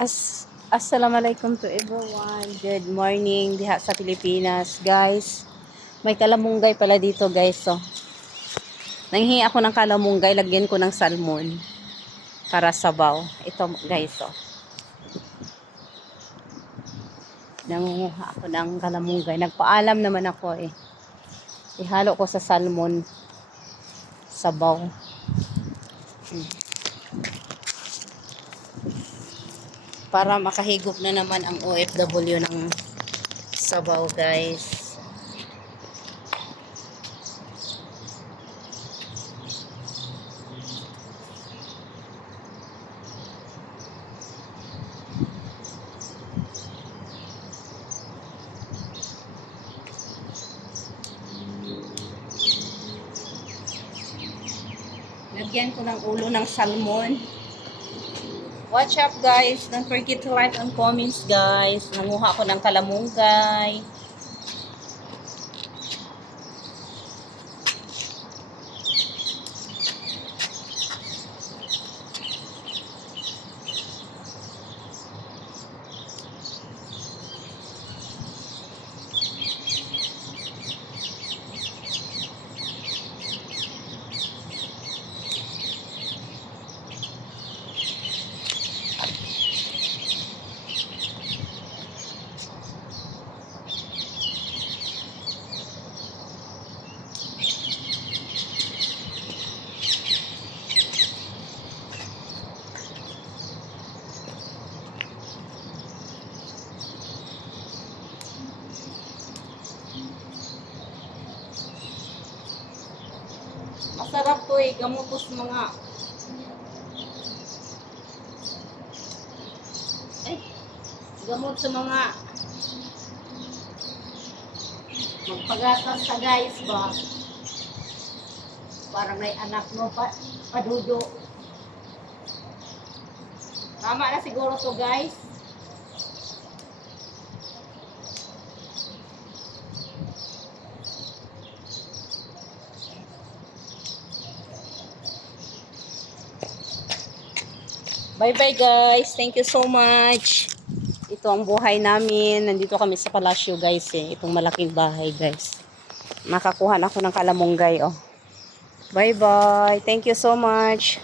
Assalamualaikum to everyone. Good morning diha sa Pilipinas, guys. May kalamunggay pala dito, guys. So, nanghihi ako ng kalamunggay, lagyan ko ng salmon para sabaw. Ito, guys, so. Nangunguha ako ng kalamunggay. Nagpaalam naman ako eh. Ihalo ko sa salmon sabaw. Para makahigop na naman ang OFW ng sabaw, guys. Lagyan ko ng ulo ng salmon. Watch up, guys. Don't forget to like and comments, guys. Nanguha ko ng kalamunggay. Masarap to eh, gamot po sa mga gamot sa mga magpagatas sa guys ba, parang may anak no padudo. Tama na siguro to, guys. Bye-bye, guys. Thank you so much. Ito ang buhay namin. Nandito kami sa palasyo, guys. Eh. Itong malaking bahay, guys. Nakakuha na ako ng kalamunggay, oh. Bye-bye. Thank you so much.